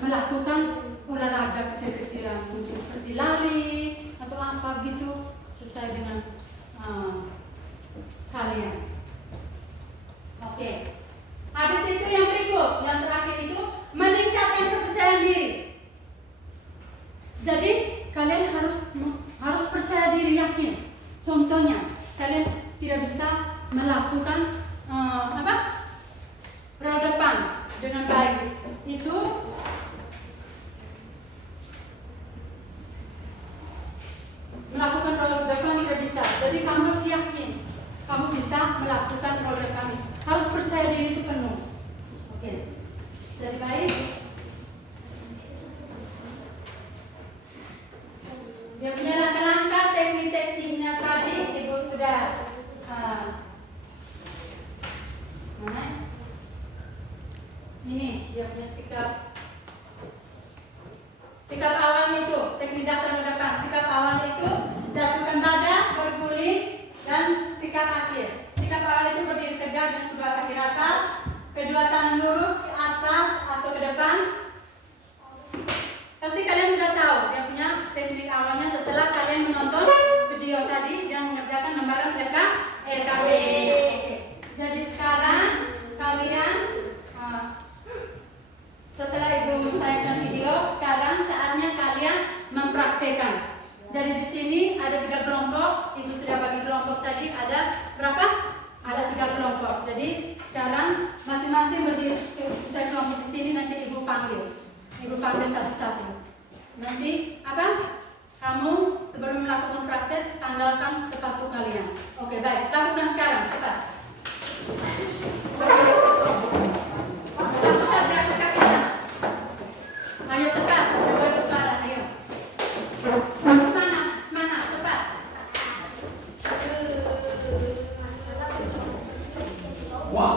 melakukan olahraga kecil-kecilan mungkin seperti lari atau apa gitu sesuai dengan kalian. Oke. Habis itu yang berikut, yang terakhir itu meningkatkan kepercayaan diri. Jadi kalian harus percaya diri, yakin. Contohnya, kalian tidak bisa melakukan roda depan dengan baik. Itu melakukan roda depan tidak bisa. Jadi kamu harus yakin kamu bisa melakukan roda depan. Harus percaya diri itu penuh. Oke. Jadi baik. Dia punya langkah-langkah teknik-tekniknya tadi Ibu sudah mana? Ini dia punya sikap awal itu teknik dasar depan. Sikap awal itu jatuhkan dada, berguling, dan sikap akhir. Sikap awal itu berdiri tegak dan kedua kaki rata, kedua tangan lurus ke atas atau ke depan. Pasti kalian sudah tahu dia punya teknik awalnya setelah kalian menonton video tadi yang mengerjakan lembaran LKB. Jadi sekarang kalian setelah Ibu mentayangkan video, sekarang saatnya kalian mempraktekkan. Jadi di sini ada 3 kelompok. Ibu sudah bagi kelompok tadi ada berapa? Ada 3 kelompok. Jadi sekarang masing-masing berdiri sesuai kelompok di sini. Nanti Ibu panggil satu-satu. Nanti apa? Kamu sebelum melakukan praktek tanggalkan sepatu kalian. Oke, baik. Lakukan sekarang, cepat. Satu saja hapus kakinya. Ayo cepat, udah bersuara, ayo. Semangat, cepat. Wow.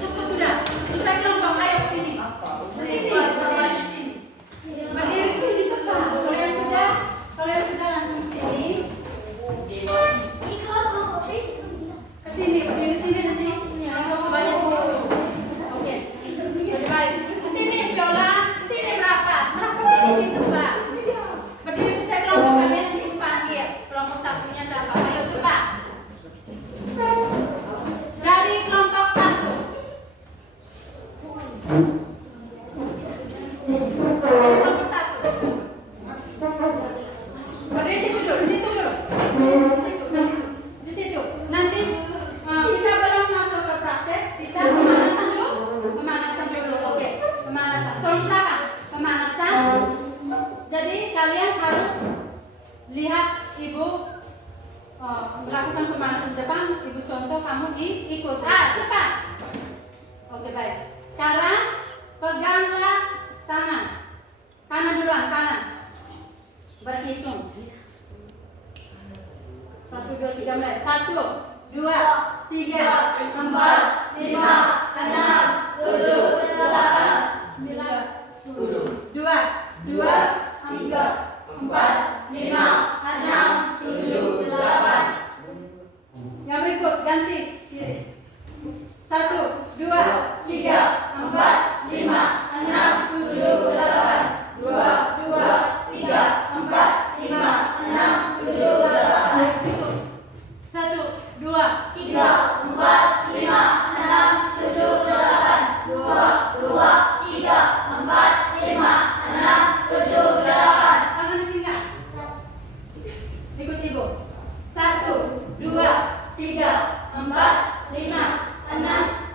Cepat sudah. Selesai kelompok, ayo ke sini. Ke sini. Berdiri ke sini cepat. Kalian sudah langsung ke sini. Ke sini, berdiri di sini nanti. Kelompok banyak di situ. Oke. Baik. Ke sini Viola. Ke sini berapa ke sini cepat. Berdiri selesai kelompok kalian nanti Ibu panggil. Kelompok satunya siapa? Ayo cepat. Dari kelompok 1. Dari kelompok 1. Berdiri situ dulu. Di situ. Nanti kita belum masuk ke praktek, kita pemanasan dulu. Oke, pemanasan. Silakan. Pemanasan. Jadi kalian harus lihat Ibu melakukan pemanasan depan. Ibu contoh, kamu ikut. Cepat. Oke, baik. Sekarang peganglah tangan. Kanan duluan, kanan. Berhitung. 1, 2, 3 mulai. 1, 2, 3, 4, 5, 6, 7, 8. 9, 10. 2, 3, 4, 5, 6, 7, 8. Yang berikut ganti kiri. 1, 2, 3, 4, 5, 6, 7, 8. 2, 3, 4, 5, 6,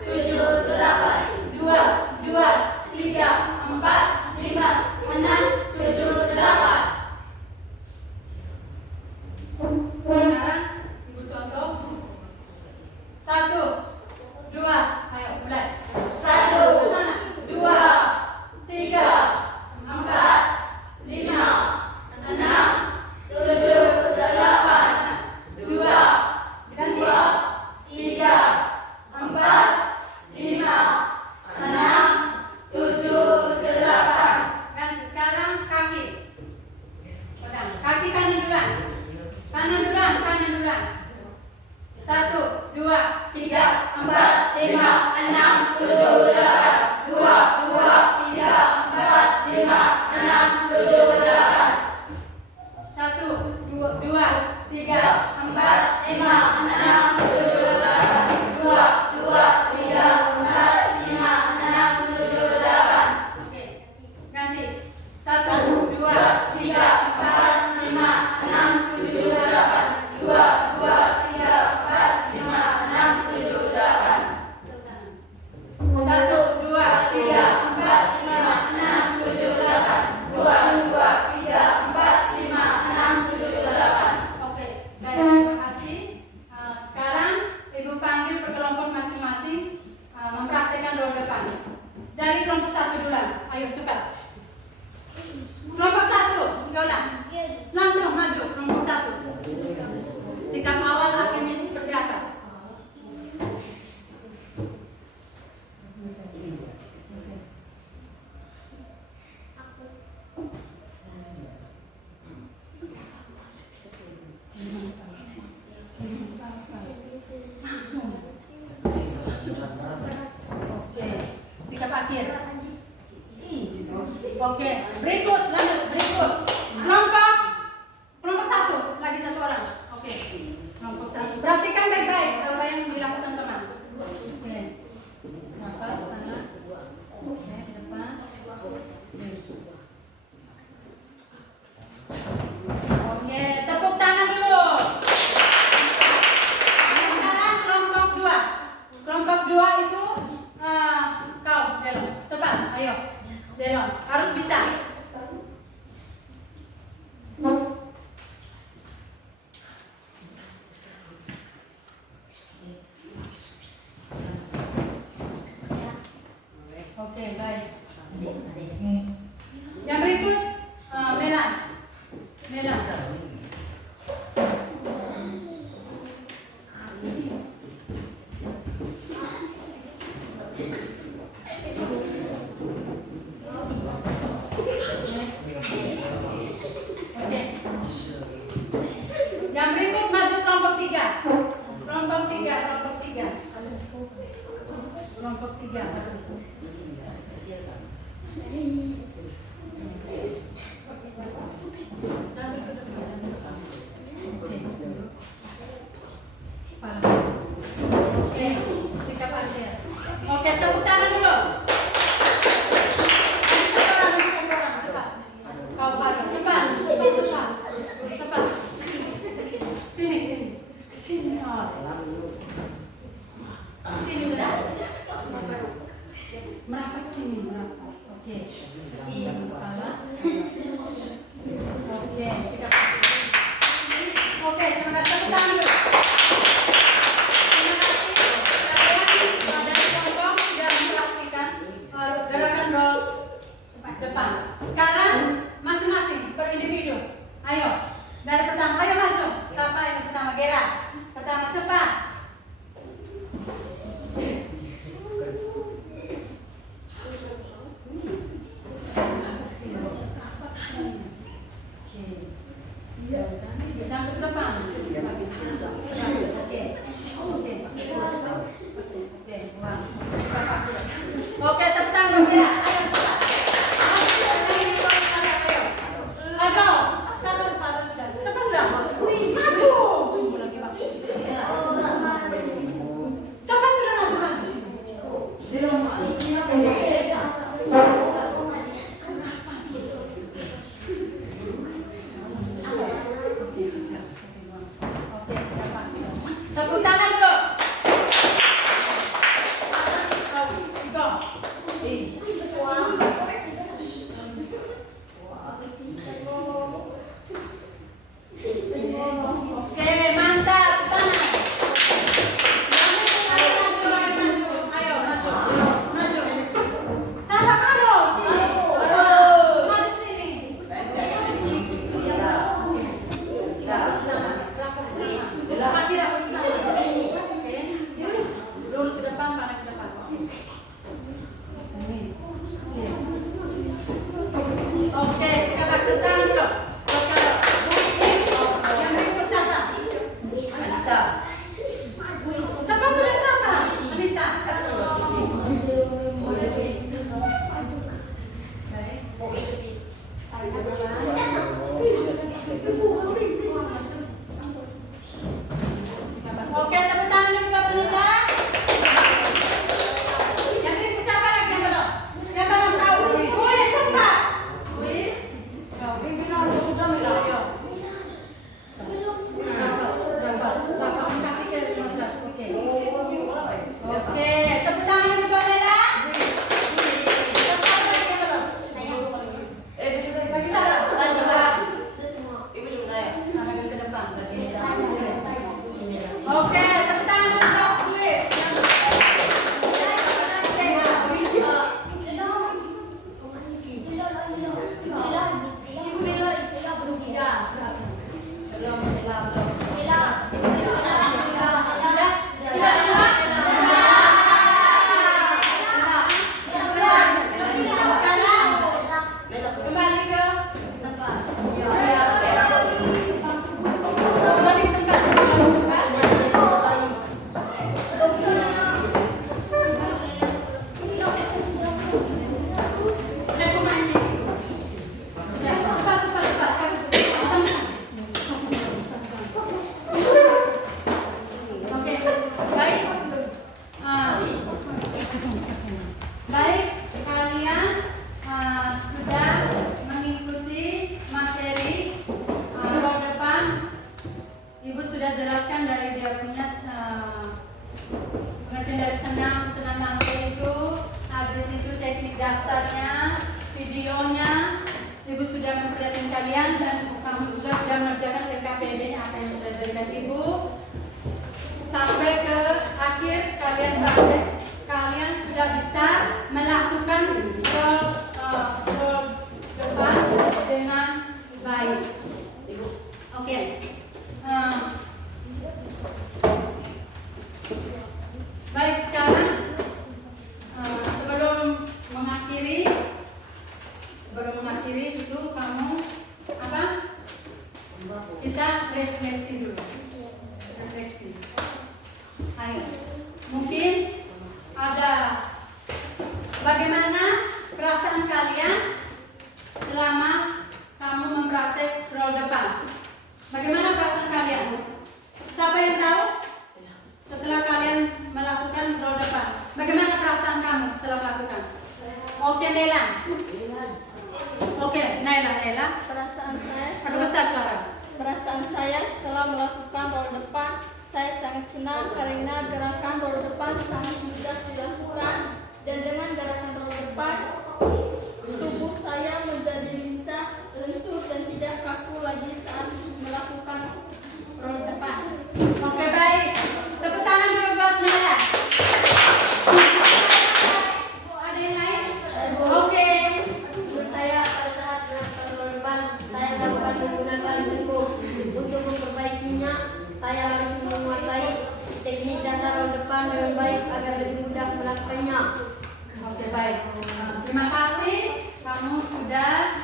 7, 8. 2, 4, 5, 6, 7, 8. 2, 2, 3, 4, 5, 6, 7, 8. 1, 2, 3, 4, 5, 6, 7, 8. 2, 2, 3, 4, 5, 6, 7, 8. Oke, ganti. 1, 2, 3, 4, 5, 6, 7, 8. 2, 2, 3, 4, 5, 6, 7, 8. 1, 2, 3, 4, 5, 6, 7, 8. 2, 2, 3, 4, 5, 6, 7, 8. Oke, baik, terima kasih. Sekarang Ibu panggil per kelompok masing-masing mempraktekkan roda depan. Dari kelompok 1 dulu, ayo cepat. Kelompok 1, Yola, langsung maju kelompok 1. Sikap awal akhirnya itu seperti apa? Oke, sikap akhir. Oke, berikut, lanjut, berikut. Kelompok 1, lagi 1 orang. Oke, kelompok 1. Perhatikan baik-baik apa yang dilakukan teman. Oke, apa sana? Oke, depan. Oke, tepuk tangan dulu. Sekarang kelompok 2. Kelompok 2 itu kau, Delon. Cepat, ayo. Delon, harus bisa. Oke, baik. Yang berikut, Melan. Melan. Oke. Yang berikut maju kelompok 3. Kelompok 3, kelompok 3. Kelompok 3. Oke, sikap akhir. Oke, tepuk tangan dulu. Satu orang, cepat. Kau baru, cepat. Cepat. Sini. Oh. Sini udah. Merapat sini, merapat. Oke. Iya, kepala. Oke, sikap akhir. Oke, terima kasih. Tepuk tangan dulu. Terima kasih kalian dari kelompok sudah mempraktikkan gerakan roll depan. Sekarang masing-masing per individu. Ayo, dari pertama, ayo maju. Siapa yang pertama? Gera. Pertama cepat. Sampai ke depan. Oke, tepuk tangan Gera. Ayo cepat. Ayo. Sabar sudah. Cepat sudah. Maju. Tunggu lagi, Pak. Cepat sudah maju. Oke, silakan. Tepuk tangan dulu. Go. Oke, mantap. Tangan. Ayo maju. Sasa karo sini. Maju sini. Lurus ke depan, pandang ke depan. Oke, sikap akhir tangan dulu. Yang berikut siapa? Cepat sudah siapa? Baik, kalian sudah mengikuti materi row depan. Ibu sudah jelaskan dari dia punya pengertian dari senam lantai itu, habis itu teknik dasarnya, videonya. Ibu sudah memperlihatkan kalian dan kamu juga sudah mengerjakan LKPD apa yang sudah diberikan Ibu. Sampai ke akhir kalian praktek, kalian sudah bisa melakukan roll depan dengan baik. Oke. Baik, sekarang sebelum mengakhiri itu kamu apa? Kita refleksi dulu. Refleksi. Ayo. Mungkin ada bagaimana perasaan kalian selama kamu mempraktek roll depan? Bagaimana perasaan kalian? Siapa yang tahu? Setelah kalian melakukan roll depan, bagaimana perasaan kamu setelah melakukan? Oke, Nela. Oke, Nela. Perasaan saya Agak besar suara. Perasaan saya setelah melakukan roll depan, saya sangat senang karena gerakan roll depan sangat mudah dilakukan, dan dengan gerakan roll depan, tubuh saya menjadi lincah, lentur, dan tidak kaku lagi saat melakukan roll depan. Oke, baik. Tepuk tangan dulu buat Nela. Ada yang lain? Oke. Menurut saya pada saat melakukan roll depan, saya dapat menggunakan tubuh untuk memperbaikinya. Saya harus menguasai teknik dasar roll depan dengan baik agar lebih mudah melakukannya. Oke, baik. Terima kasih. Kamu sudah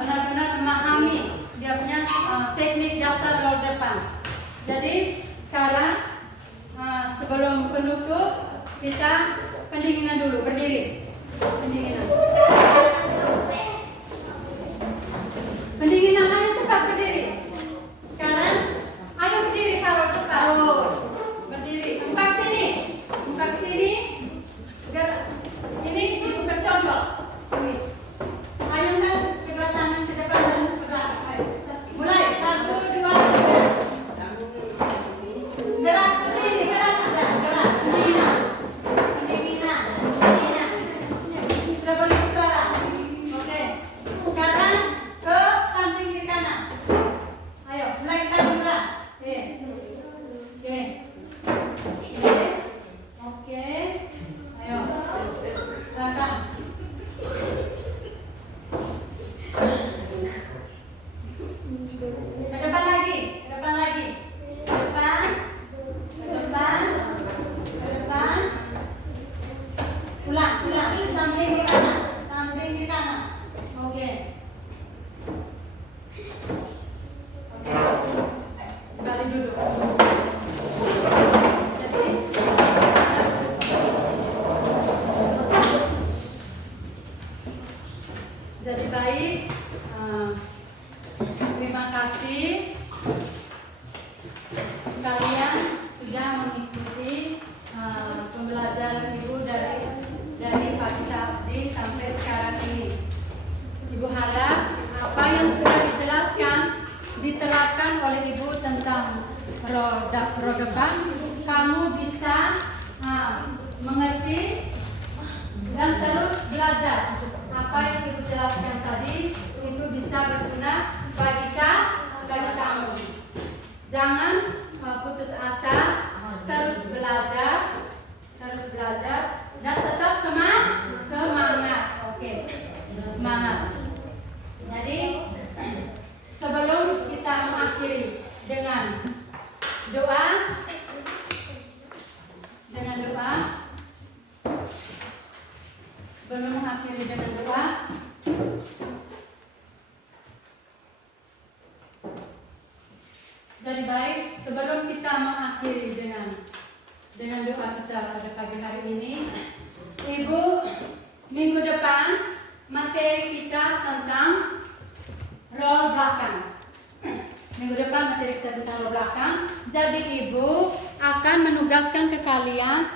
benar-benar memahami dia punya teknik dasar roll depan. Jadi sekarang sebelum penutup kita pendinginan dulu, berdiri. Pendinginan, ayo cepat berdiri. Sekarang ayo berdiri Karo, cepat. Berdiri. Muka ke sini. Ini suka contoh. Ayo kan kedua tangan ke depan dan ke belakang. Ayo. Mulai 1, 2, 3. Gerak sendiri, gerak saja. Gerak. Pendinginan. Sudah boleh suara. Oke. Sekarang ke samping kiri kanan. Ayo, mulai kita gerak. Oke. Ayo. Belakang. Ke depan lagi. Ulang. Samping di kanan. Oke. Balik duduk. Jadi baik. Terima kasih. Kalian sudah mengikuti pembelajaran Ibu dari pagi tadi sampai sekarang ini. Ibu harap apa yang sudah dijelaskan diterapkan oleh Ibu tentang roda depan. Kamu bisa mengerti dan terus belajar. Apa yang Ibu jelaskan tadi itu bisa berguna bagi kamu. Jangan putus asa, terus belajar dan tetap semangat. Oke, semangat. Jadi sebelum kita mengakhiri dengan doa, jadi baik, sebelum kita mengakhiri dengan doa kita pada pagi hari ini, Ibu, minggu depan materi kita tentang roll belakang. Minggu depan materi kita tentang roll belakang. Jadi Ibu akan menugaskan ke kalian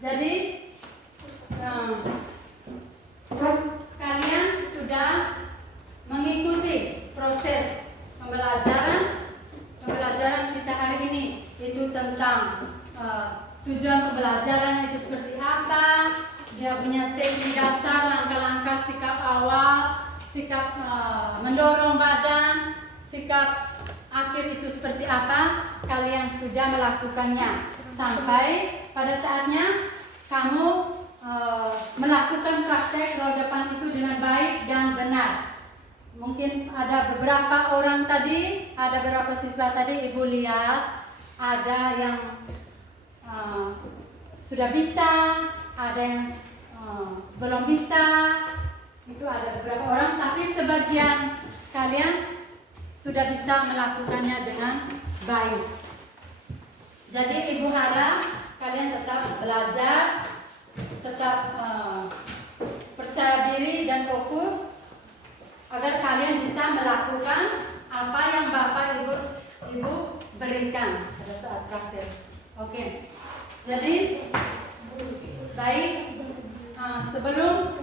Jadi kalian sudah mengikuti proses pembelajaran kita hari ini, itu tentang tujuan pembelajaran itu seperti apa, dia punya teknik dasar, langkah-langkah, sikap awal, sikap mendorong badan, sikap akhir itu seperti apa. Kalian sudah melakukannya sampai pada saatnya kamu melakukan praktek roda depan itu dengan baik dan benar. Mungkin ada beberapa orang tadi, ada beberapa siswa tadi ibu lihat, ada yang sudah bisa, ada yang belum bisa. Itu ada beberapa orang, tapi sebagian kalian sudah bisa melakukannya dengan baik. Jadi ibu harap kalian tetap belajar, tetap percaya diri dan fokus agar kalian bisa melakukan apa yang Bapak Ibu berikan pada saat praktek. Oke. Jadi baik, sebelum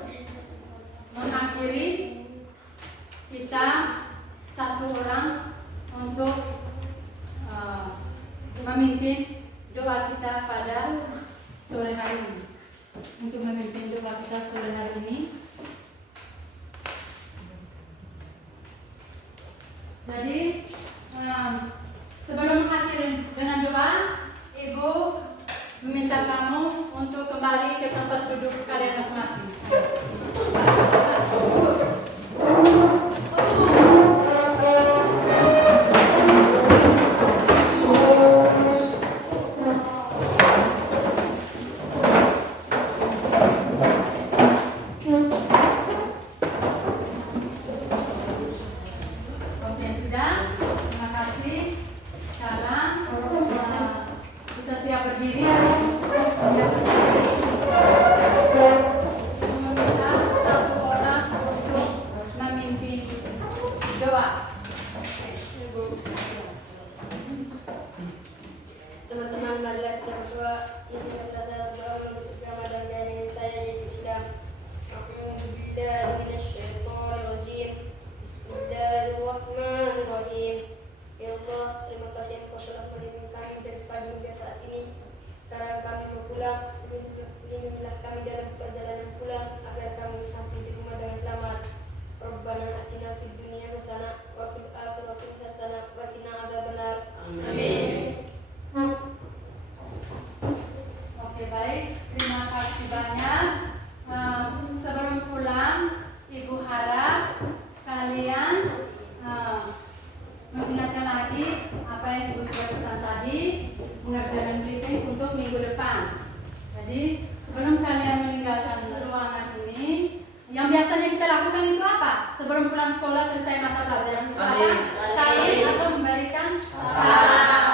mengakhiri, kita satu orang untuk memimpin doa kita pada sore hari ini. Untuk memimpin doa kita sore hari ini, jadi sebelum mengakhiri dengan doa, Ibu meminta kamu untuk kembali ke tempat duduk kalian masing-masing. Oke, sudah. Terima kasih. Sekarang kita siap berdiri. Siap berdiri. Meminta satu orang untuk memimpin doa. Teman-teman, marilah kita berdoa. Izinkanlah dalam doa menutup Ramadan dari saya yaitu Islam. A'udzubillahi minasyaitonirrajim. Bismillahirrahmanirrahim. Ya Allah, terima kasih Engkau telah melindungi kami dari pagi hingga saat ini. Sekarang kami mau pulang. Lindungilah kami dalam perjalanan pulang agar kami sampai di rumah dengan selamat. Rabbana atina fid dunya hasanah wa fil akhirati hasanah wa qina adzabannar. Amin. Oke, baik. Terima kasih banyak. Sebelum pulang, Ibu harap kalian mengingatkan lagi apa yang Ibu sudah pesan tadi, mengerjakan briefing untuk minggu depan. Jadi sebelum kalian meninggalkan ruangan ini, yang biasanya kita lakukan itu apa? Sebelum pulang sekolah selesai mata pelajaran sekolah, saling atau memberikan salam.